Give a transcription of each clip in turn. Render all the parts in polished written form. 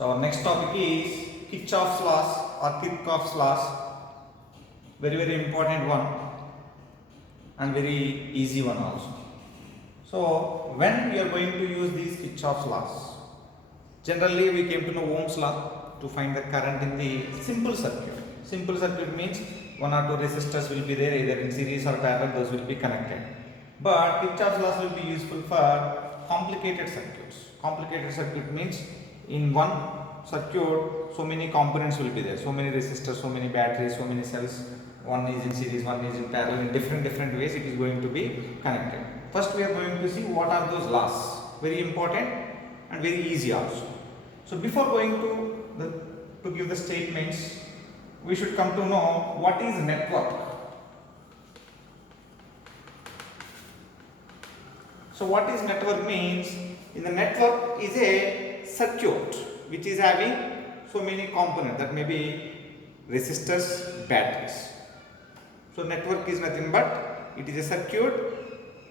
So our next topic is Kirchhoff's laws or Kirchhoff's laws. Very important one and very easy one also. So when we are going to use these Kirchhoff's laws, generally we came to know Ohm's law to find the current in the simple circuit. Simple circuit means one or two resistors will be there either in series or parallel, those will be connected. But Kirchhoff's laws will be useful for complicated circuits. Complicated circuit means in one circuit so many components will be there, so many resistors, so many batteries, so many cells, one is in series, one is in parallel, in different ways it is going to be connected. First we are going to see what are those laws, very important and very easy also. So before going to give the statements, we should come to know what is network. So what is network means, in the network is a circuit which is having so many components, that may be resistors, batteries. So network is nothing but it is a circuit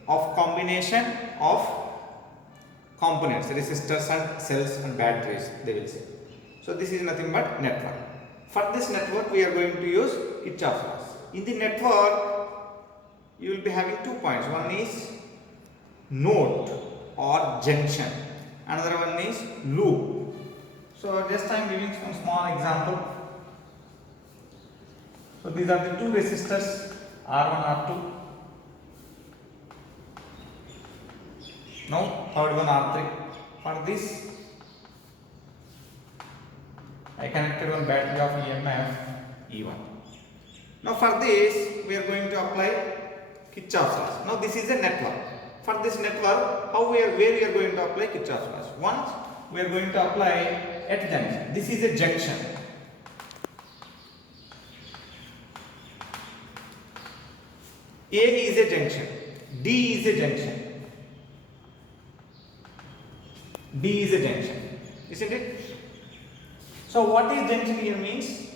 of combination of components, resistors and cells and batteries, they will say. So this is nothing but network. For this network we are going to use Kirchhoff's laws. In the network you will be having 2 points. One is node or junction, another one is loop. So just I am giving some small example. So these are the two resistors R1, R2. Now third one R3. For this I connected one battery of EMF E1. Now for this we are going to apply Kirchhoff's laws. Now this is a network. For this network, where we are going to apply Kirchhoff's laws? Once we are going to apply at junction. This is a junction. A is a junction, D is a junction, B is a junction, isn't it? So what is junction here means?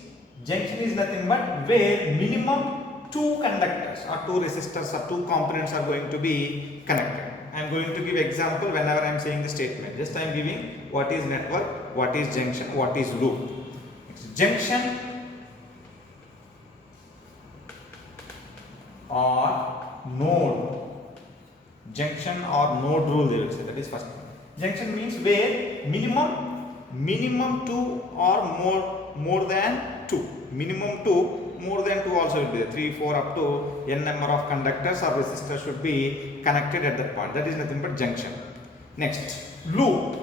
Junction is nothing but where minimum two conductors or two resistors or two components are going to be connected. I am going to give example whenever I am saying the statement. Just I am giving what is network, what is junction, what is loop. Junction or node. Junction or node rule they will say, that is first one. Junction means where minimum two or more than two. Minimum two, more than two also will be there. 3, 4 up to n number of conductors or resistors should be connected at that point. That is nothing but junction. Next, loop.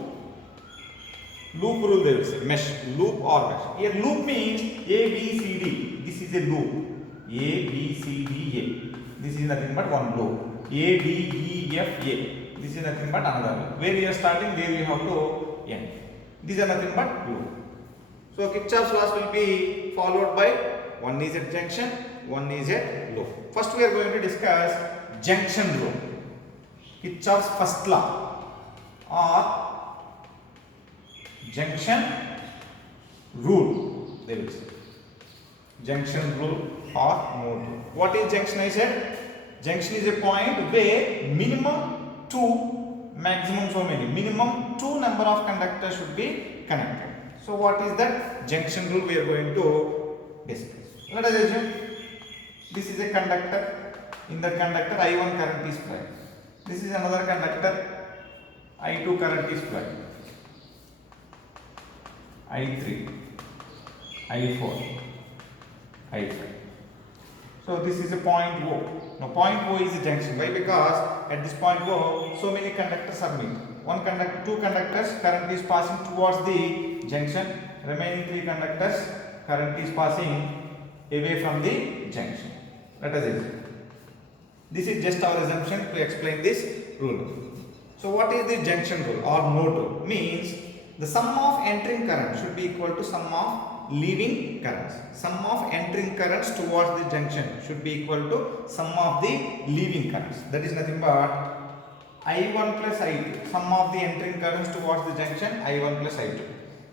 Loop rule they will say, mesh, loop or mesh. Here loop means A, B, C, D. This is a loop. A, B, C, D, A. This is nothing but one loop. A, D, E, F, A. This is nothing but another loop. Where you are starting, there you have to end. These are nothing but loop. So Kirchhoff's laws will be followed by one is at junction, one is at loop. First we are going to discuss junction rule. Kirchhoff's first law or junction rule, they will say. Junction rule or node rule. What is junction? I said junction is a point where minimum two, maximum so many, minimum two number of conductors should be connected. So what is that junction rule we are going to discuss? Let us assume this is a conductor. In the conductor I1 current is flowing. This is another conductor, I2 current is flowing. I3, I4, I5. So this is a point O. Now point O is a junction. Why? Because at this point O, so many conductors are meeting. One conductor, two conductors, current is passing towards the junction. Remaining three conductors, current is passing away from the junction. Let us assume. This is just our assumption to explain this rule. So what is the junction rule or node rule? Means the sum of entering current should be equal to sum of leaving currents. Sum of entering currents towards the junction should be equal to sum of the leaving currents. That is nothing but I1 plus I2. Sum of the entering currents towards the junction, I1 plus I2.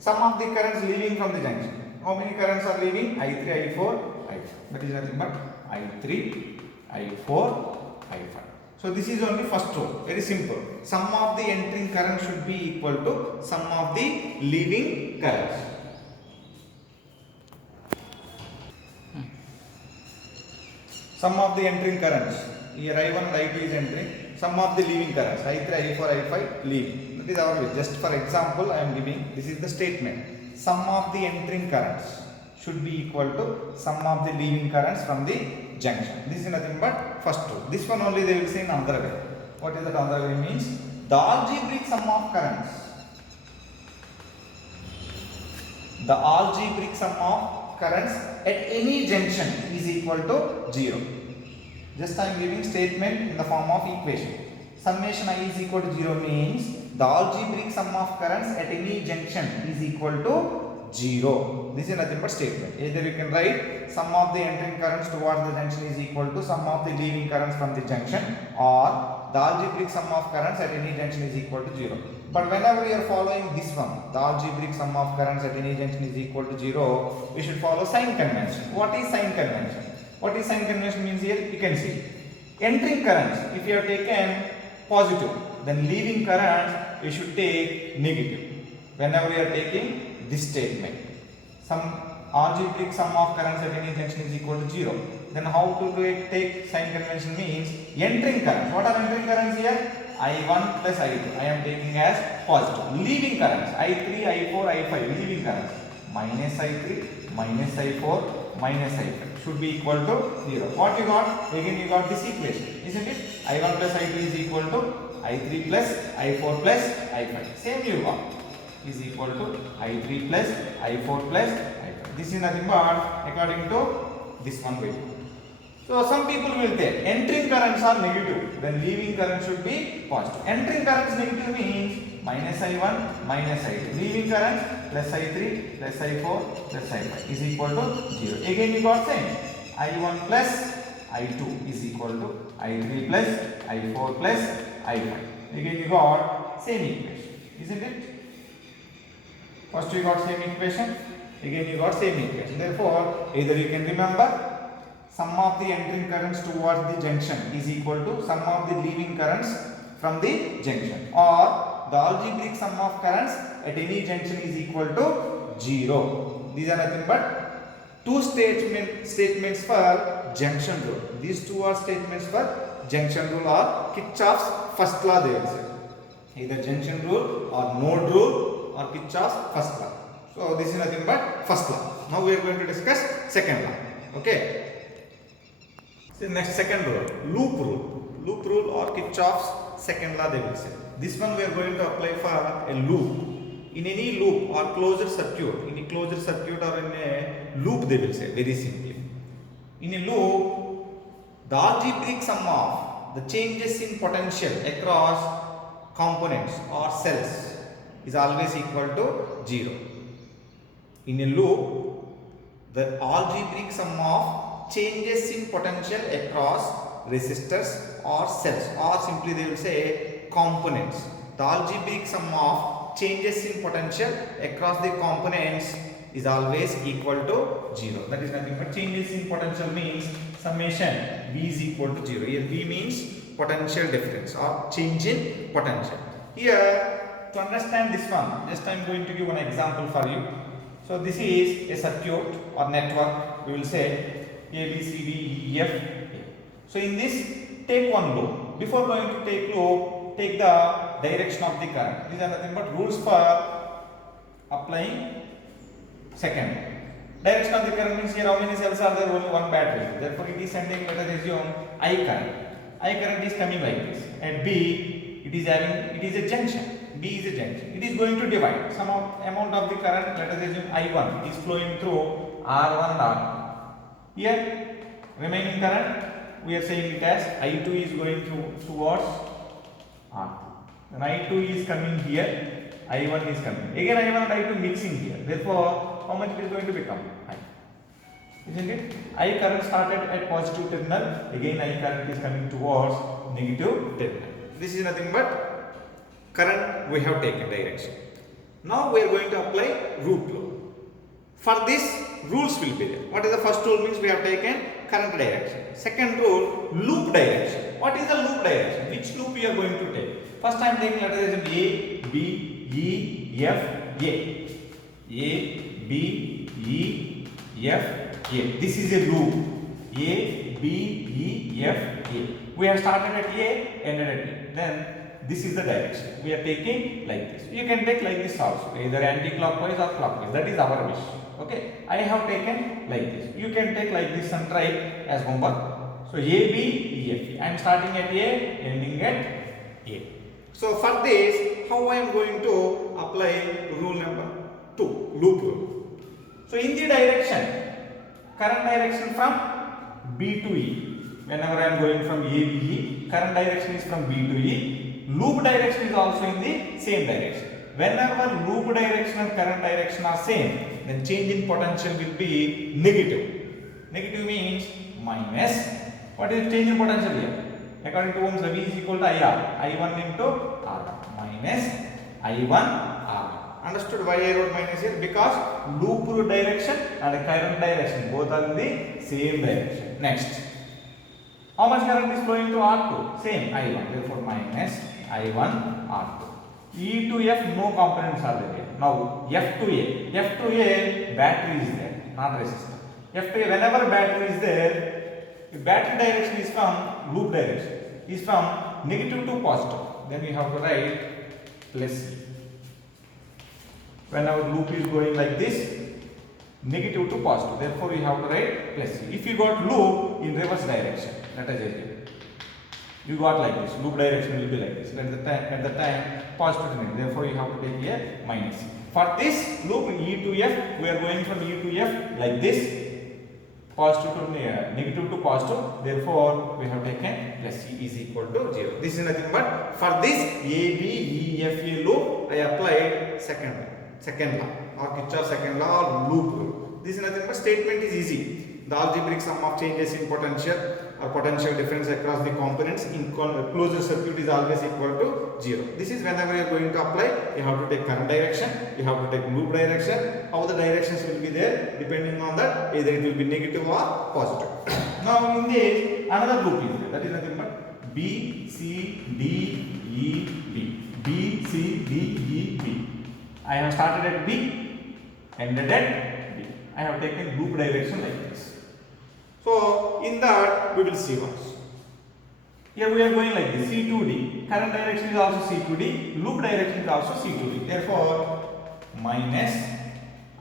Sum of the currents leaving from the junction. How many currents are leaving? I3, I4, I5. That is nothing but I3, I4, I5. So this is only first rule, very simple. Sum of the entering current should be equal to sum of the leaving currents. Sum of the entering currents. Here I1 and I2 is entering. Sum of the leaving currents. I3, I4, I5 leaving. That is our way. Just for example, I am giving. This is the statement. Sum of the entering currents should be equal to sum of the leaving currents from the junction. This is nothing but first rule. This one only they will say in another way. What is that another way means? The algebraic sum of currents. The algebraic sum of currents at any junction is equal to 0. Just I am giving statement in the form of equation. Summation I is equal to 0 means the algebraic sum of currents at any junction is equal to 0. This is nothing but statement. Either you can write sum of the entering currents towards the junction is equal to sum of the leaving currents from the junction, or the algebraic sum of currents at any junction is equal to 0. But whenever you are following this one, the algebraic sum of currents at any junction is equal to 0, we should follow sign convention. What is sign convention? What is sign convention means here? You can see. Entering currents, if you have taken positive, then leaving currents, you should take negative. Whenever you are taking this statement, some algebraic sum of currents at any junction is equal to 0. Then how to do it? Take sign convention means entering currents. What are entering currents here? I1 plus I2. I am taking as positive. Leaving currents I3, I4, I5. Leaving currents minus I3, minus I4, minus I5 should be equal to 0. What you got? Again you got this equation, isn't it? I1 plus I2 is equal to I3 plus I4 plus I5. Same you got. Is equal to I3 plus I4 plus I5. This is nothing but according to this one way. So some people will take entering currents are negative, then leaving current should be positive. Entering currents negative means minus I1 minus I2. Leaving currents plus I3 plus I4 plus I5 is equal to 0. Again you got same. I1 plus I2 is equal to I3 plus I4 plus I5. Again you got same equation, isn't it? First you got same equation, again you got same equation. Therefore, either you can remember sum of the entering currents towards the junction is equal to sum of the leaving currents from the junction, or the algebraic sum of currents at any junction is equal to 0. These are nothing but two statements for junction rule. These two are statements for junction rule or Kirchhoff's first law they will say. Either junction rule or node rule or Kirchhoff's first law. So this is nothing but first law. Now we are going to discuss second law. Okay. So next second rule, loop rule. Loop rule or Kirchhoff's second law they will say. This one we are going to apply for a loop. In any loop or closed circuit, in a closed circuit or in a loop they will say, very simply. In a loop, the algebraic sum of the changes in potential across components or cells is always equal to 0. In a loop, the algebraic sum of changes in potential across resistors or cells, or simply they will say components. The algebraic sum of changes in potential across the components is always equal to 0. That is nothing but changes in potential means summation V is equal to 0. Here V means potential difference or change in potential. Here to understand this one, just I am going to give one example for you. So this is a circuit or network, we will say A, B, C, D, E, F. So in this, take one loop. Before going to take loop, take the direction of the current. These are nothing but rules for applying second. Direction of the current means here how many cells are there? Only one battery. Therefore it is sending, let us assume, I current. I current is coming like this. At B, it is a junction. B is a junction. It is going to divide. Some amount of the current, let us assume I1, is flowing through R1 and R2. Here, remaining current, we are saying it as I2 is going towards R2. Then I2 is coming here, I1 is coming. Again I1 and I2 mixing here. Therefore, how much it is going to become? I. Isn't it? I current started at positive terminal. Again I current is coming towards negative terminal. This is nothing but current we have taken direction. Now we are going to apply loop law. For this, rules will be there. What is the first rule? Means we have taken current direction. Second rule, loop direction. What is the loop direction? Which loop we are going to take? First I am taking letter as A, B, E, F, A. A, B, E, F, A. This is a loop. A, B, E, F, A. We have started at A, ended at A. Then this is the direction. We are taking like this. You can take like this also, either anti-clockwise or clockwise. That is our wish. Okay. I have taken like this. You can take like this and try as homework. So A, B, E, F. I am starting at A, ending at A. So for this, how I am going to apply rule number 2, loop rule. So in the direction, current direction from B to E. Whenever I am going from A, B, E, current direction is from B to E. Loop direction is also in the same direction. Whenever loop direction and current direction are same, then change in potential will be negative. Negative means minus. What is change in potential here? According to Ohm's law, V is equal to IR. I1 into R minus I1 R. Understood why I wrote minus here? Because loop direction and current direction both are in the same direction. Next. How much current is flowing to R2? Same I1. Therefore minus I1 R2. E to F, no components are there. Now F to A. F to A, battery is there, not resistor. F to A, whenever battery is there, if battery direction is from loop direction, is from negative to positive, then we have to write plus C. Whenever loop is going like this, negative to positive, therefore we have to write plus C. If you got loop in reverse direction, let us say you got like this, loop direction will be like this. At the time positive to negative, therefore you have to take a minus C. For this loop E to F, we are going from E to F like this, positive to negative to positive, therefore we have taken plus C is equal to 0. This is nothing but for this A, B, E, F, A loop, I applied second law or Kirchhoff's second law or loop rule. This is nothing but statement is easy. The algebraic sum of changes in potential or potential difference across the components in closed circuit is always equal to 0. This is whenever you are going to apply, you have to take current direction, you have to take loop direction. How the directions will be there depending on that, either it will be negative or positive. Now in this, another loop is there, that is nothing but B, C, D, E, B. B, C, D, E, B. I have started at B, ended at B. I have taken loop direction like this. So in that we will see once. Here we are going like this, C to D. Current direction is also C to D. Loop direction is also C to D. Therefore minus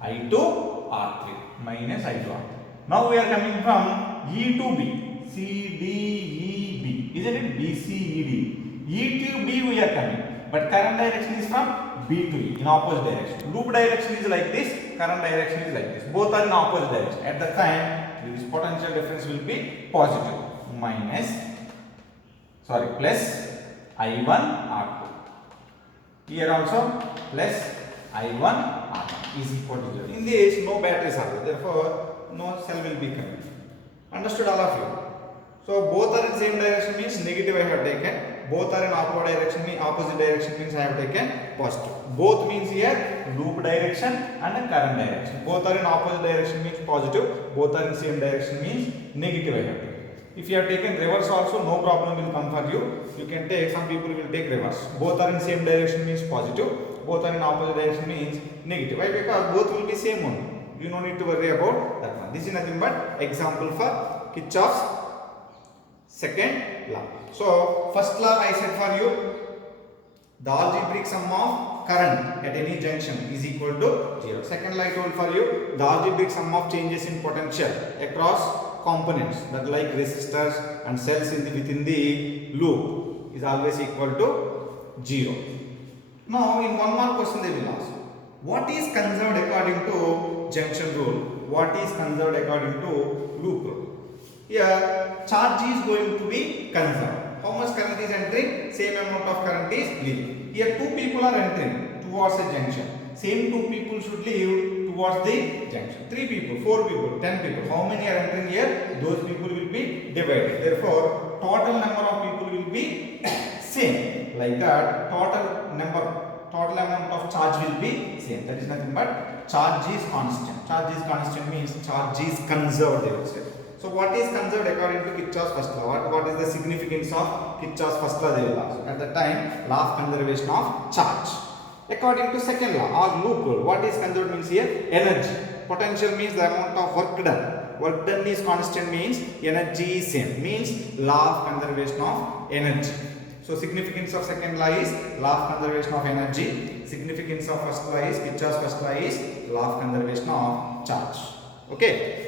I to R3. Minus I to R3. Now we are coming from E to B. C, D, E, B. Isn't it? B, C, E, D. E to B we are coming. But current direction is from B to E in opposite direction. Loop direction is like this. Current direction is like this. Both are in opposite direction. At the time, this potential difference will be positive. Plus I1 R2. Here also plus I1 R1 is equal to 0. In this, no batteries are there. Therefore, no cell will be coming. Understood all of you? So both are in same direction means negative I have taken. Both are in opposite direction means I have taken positive. Both means here loop direction and current direction. Both are in opposite direction means positive. Both are in same direction means negative I have taken. If you have taken reverse also, no problem will come for you. You can take, some people will take reverse. Both are in same direction means positive. Both are in opposite direction means negative. Why? Because both will be same one. You don't need to worry about that one. This is nothing but example for Kirchhoff's second law. So first law I said for you, the algebraic sum of current at any junction is equal to 0. Second law I told for you, the algebraic sum of changes in potential across components that like resistors and cells within the loop is always equal to 0. Now in one more question they will ask, what is conserved according to junction rule? What is conserved according to loop rule? Here charge is going to be conserved. How much current is entering? Same amount of current is leaving. Here two people are entering towards a junction. Same two people should leave towards the junction. 3 people, 4 people, 10 people. How many are entering here? Those people will be divided. Therefore, total number of people will be same. Like that, total number total amount of charge will be same. That is nothing but charge is constant. Charge is constant means charge is conserved, they will say. So what is conserved according to Kirchhoff's first law? What is the significance of Kirchhoff's first law? They will ask. At the time, law of conservation of charge. According to second law or loop rule, what is conserved means here energy. Potential means the amount of work done. Work done is constant means energy is same. Means law of conservation of energy. So significance of second law is law of conservation of energy. Significance of first law is Kirchhoff's first law is law of conservation of charge. Okay.